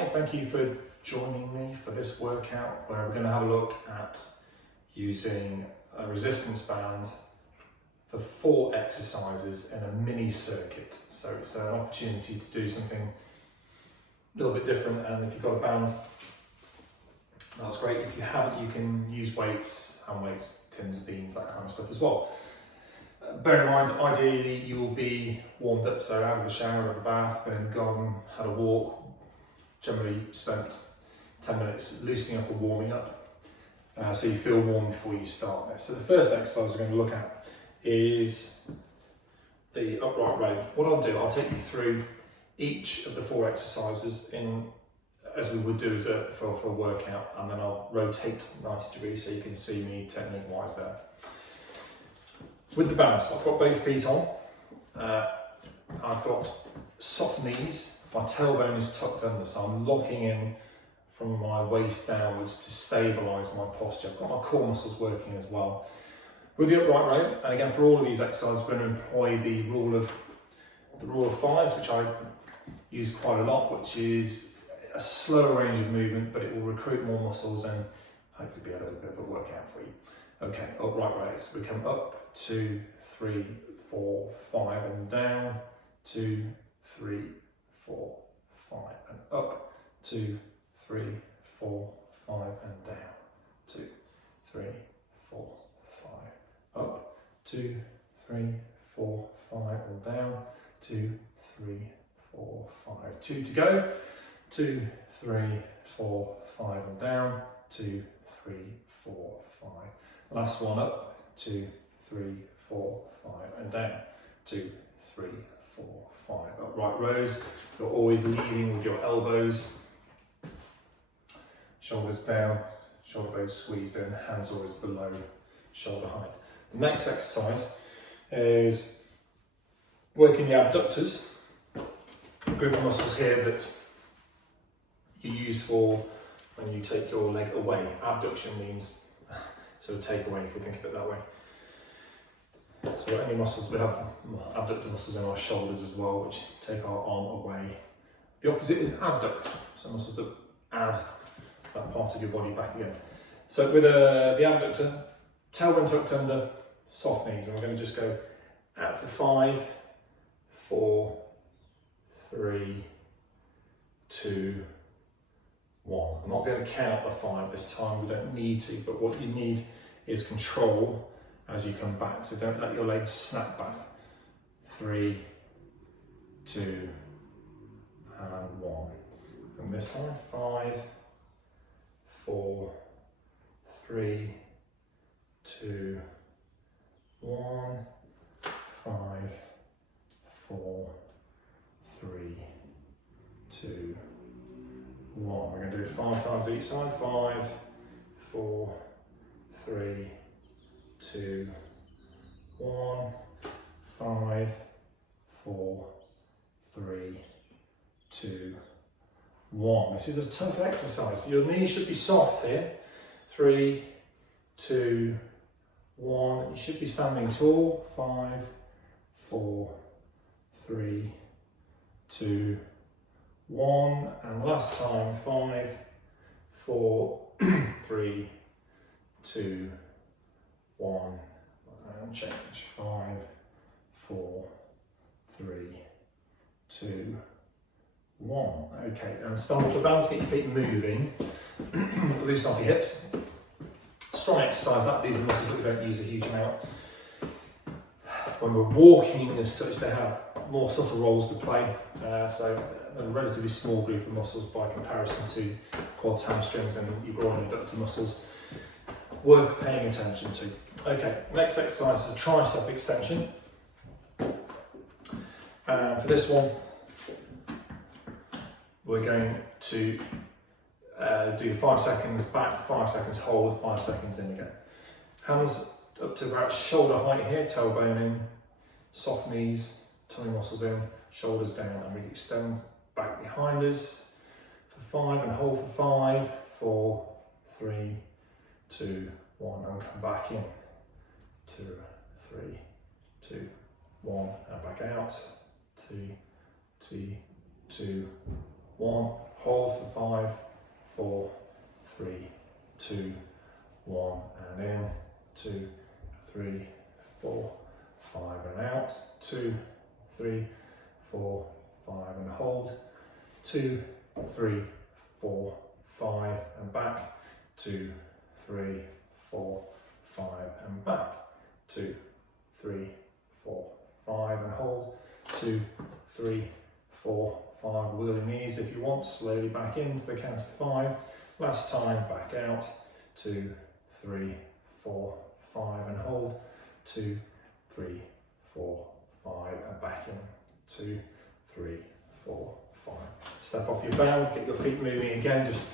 Hi, thank you for joining me for this workout where we're going to have a look at using a resistance band for 4 exercises in a mini circuit. So it's an opportunity to do something a little bit different, and if you've got a band, that's great. If you haven't, you can use weights, hand weights, tins of beans, that kind of stuff as well. Bear in mind, ideally you will be warmed up, so out of the shower, out of the bath, been in the garden, had a walk, generally spent 10 minutes loosening up or warming up, so you feel warm before you start this. So the first exercise we're going to look at is the upright row. What I'll do, I'll take you through each of the 4 exercises as we would do for a workout, and then I'll rotate 90 degrees so you can see me technique wise there. With the bands, I've got both feet on, I've got soft knees, my tailbone is tucked under, so I'm locking in from my waist downwards to stabilise my posture. I've got my core muscles working as well. With the upright row, and again for all of these exercises, we're going to employ the rule of 5s, which I use quite a lot, which is a slower range of movement, but it will recruit more muscles and hopefully be a little bit of a workout for you. Okay, upright rows. We come up, 2, 3, 4, 5, and down, 2, 3, 4, 5, and up, 2, 3, 4, 5, and down, 2, 3, 4, 5, up, 2, 3, 4, 5, and down, 2, 3, 4, 5, 2 to go, 2, 3, 4, 5, and down, 2, 3, 4, 5. Last one up, 2, 3, 4, 5, and down, 2, 3, 4, 5. Upright rows, you're always leading with your elbows, shoulders down, shoulder blades squeezed in, hands always below shoulder height. The next exercise is working the abductors, a group of muscles here that you use for when you take your leg away. Abduction means so take away, if we think of it that way. So any muscles, we have abductor muscles in our shoulders as well, which take our arm away. The opposite is adduct, so muscles that add that part of your body back again. So with the abductor, tailbone tucked under, soft knees, and we're going to just go out for 5, 4, 3, 2, 1. I'm not going to count the 5 this time, we don't need to, but what you need is control as you come back, so don't let your legs snap back. 3, 2, and 1. From this side, 5, 4, 3, 2, 1, 5, 4, 3, 2, 1. We're going to do it 5 times each side. 5, 4, 3, 2, 1, 5, 4, 3, 2, 1. This is a tough exercise. Your knees should be soft here. 3, 2, 1. You should be standing tall. 5, 4, 3, 2, 1, and last time, 5, 4, 3, 2, 1, and change. 5, 4, 3, 2, 1. Okay, and start with the bands, get your feet moving, loosen off your hips. Strong exercise that, these are muscles that we don't use a huge amount. When we're walking as such, they have more subtle roles to play, so a relatively small group of muscles by comparison to quads, hamstrings and your groin adductor muscles, worth paying attention to. Okay, next exercise is a tricep extension. For this one, we're going to do 5 seconds back, 5 seconds hold, 5 seconds in again. Hands up to about shoulder height here, tailbone in, soft knees, tummy muscles in, shoulders down, and we extend back behind us for 5 and hold for 5, 4, 3, 2, 1, and come back in. 2, 3, 2, 1, and back out. 2, 2, 2, 1, hold for 5, 4, 3, 2, 1, and in, 2, 3, 4, 5, and out, 2, 3, 4, 5, and hold, 2, 3, 4, 5, and back, 2, 3, 4, 5, and back, 2, 3, 4, 5, and hold, 2, 3, 4, 5, wheeling knees if you want, slowly back into the count of 5, last time, back out, 2, 3, 4, 5, and hold, 2, 3, 4, 5, and back in, 2, 3, 4, 5. Step off your bound, get your feet moving again, just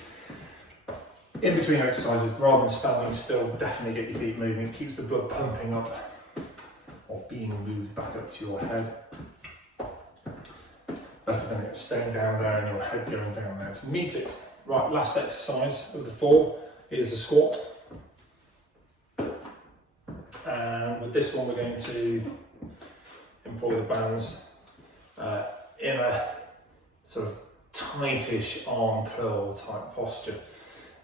in between exercises, rather than standing still, definitely get your feet moving. It keeps the blood pumping up or being moved back up to your head. Better than it staying down there and your head going down there to meet it. Right, last exercise of the 4 is a squat. And with this one, we're going to employ the bands in a sort of tightish arm curl type posture.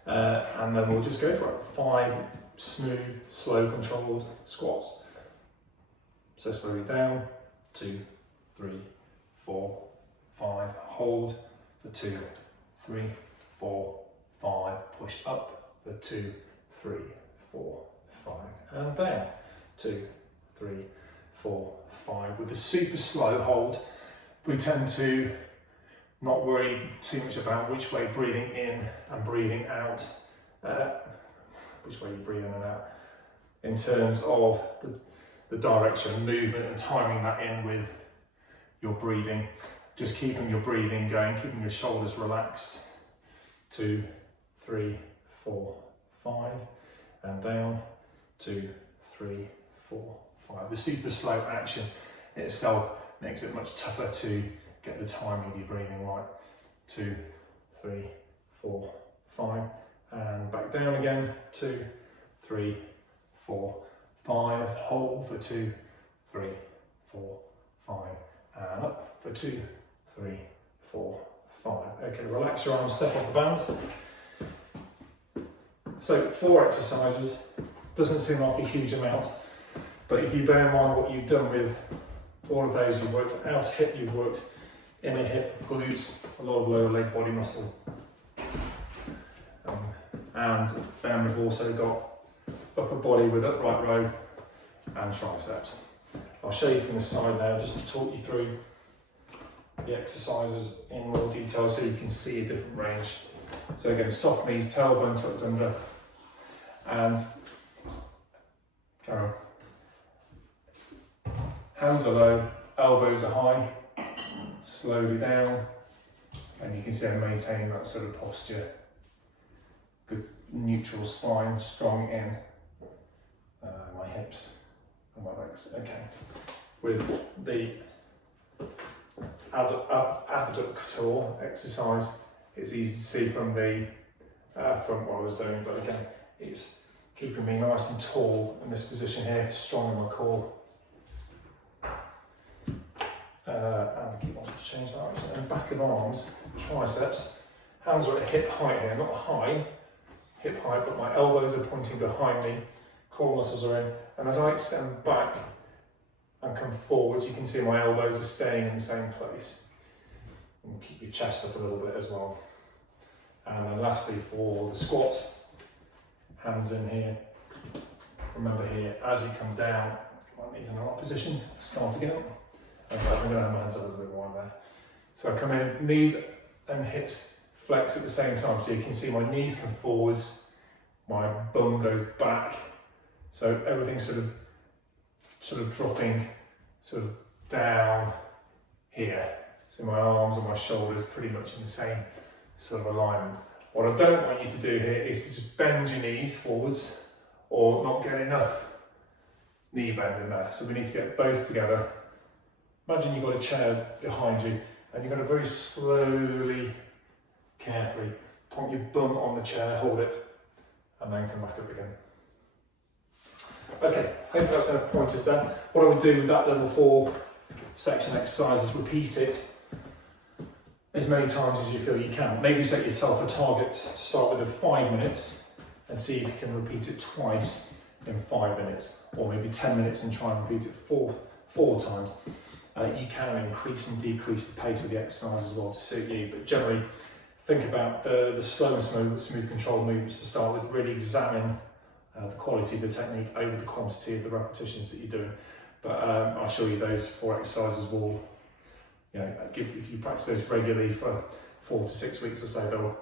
And then we'll just go for it. 5 smooth, slow, controlled squats. So slowly down, 2, 3, 4, 5, hold for 2, 3, 4, 5, push up for 2, 3, 4, 5, and down, 2, 3, 4, 5. With the super slow hold, we tend to not worry too much about which way breathing in and breathing out, which way you breathe in and out, in terms of the direction, movement, and timing that in with your breathing. Just keeping your breathing going, keeping your shoulders relaxed. 2, 3, 4, 5, and down. 2, 3, 4, 5. The super slow action itself makes it much tougher to get the timing of your breathing right. 2, 3, 4, 5, and back down again. 2, 3, 4, 5. Hold for 2, 3, 4, 5, and up for 2, 3, 4, 5. Okay, relax your arms, step off the bands. So 4 exercises, doesn't seem like a huge amount, but if you bear in mind what you've done with all of those, you've worked out hip, you've worked inner hip, glutes, a lot of lower leg body muscle. And then we've also got upper body with upright row and triceps. I'll show you from the side now just to talk you through the exercises in more detail so you can see a different range. So again, soft knees, tailbone tucked under, and carry on. Hands are low, elbows are high, slowly down, and you can see I'm maintaining that sort of posture. Good neutral spine, strong in my hips and my legs. Okay, with the abductor exercise, it's easy to see from the from what I was doing, but again, it's keeping me nice and tall in this position here, strong in my core. And keep on to change direction. And back of arms, triceps, hands are at hip height here, not high, hip height, but my elbows are pointing behind me, core muscles are in, and as I extend back and come forward, you can see my elbows are staying in the same place. And keep your chest up a little bit as well. And then lastly, for the squat, hands in here. Remember here, as you come down, my knees in the right position, start again. I'm going to have my hands up a little bit wide there. So I come in, knees and hips flex at the same time, so you can see my knees come forwards, my bum goes back, so everything's sort of dropping sort of down here. So my arms and my shoulders pretty much in the same sort of alignment. What I don't want you to do here is to just bend your knees forwards or not get enough knee bend in there. So we need to get both together. Imagine you've got a chair behind you and you're going to very slowly, carefully point your bum on the chair, hold it, and then come back up again. Okay, hopefully that's enough pointers there. What I would do with that level 4 section exercise is repeat it as many times as you feel you can. Maybe set yourself a target to start with of 5 minutes and see if you can repeat it twice in 5 minutes, or maybe 10 minutes and try and repeat it four times. You can increase and decrease the pace of the exercise as well to suit you, but generally think about the slow and smooth controlled movements to start with. Really examine the quality of the technique over the quantity of the repetitions that you're doing. But I'll show you those 4 exercises will, if you practice those regularly for 4 to 6 weeks or so, they'll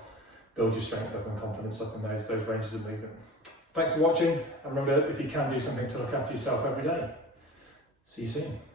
build your strength up and confidence up in those ranges of movement. Thanks for watching, and remember, if you can do something to look after yourself every day. See you soon.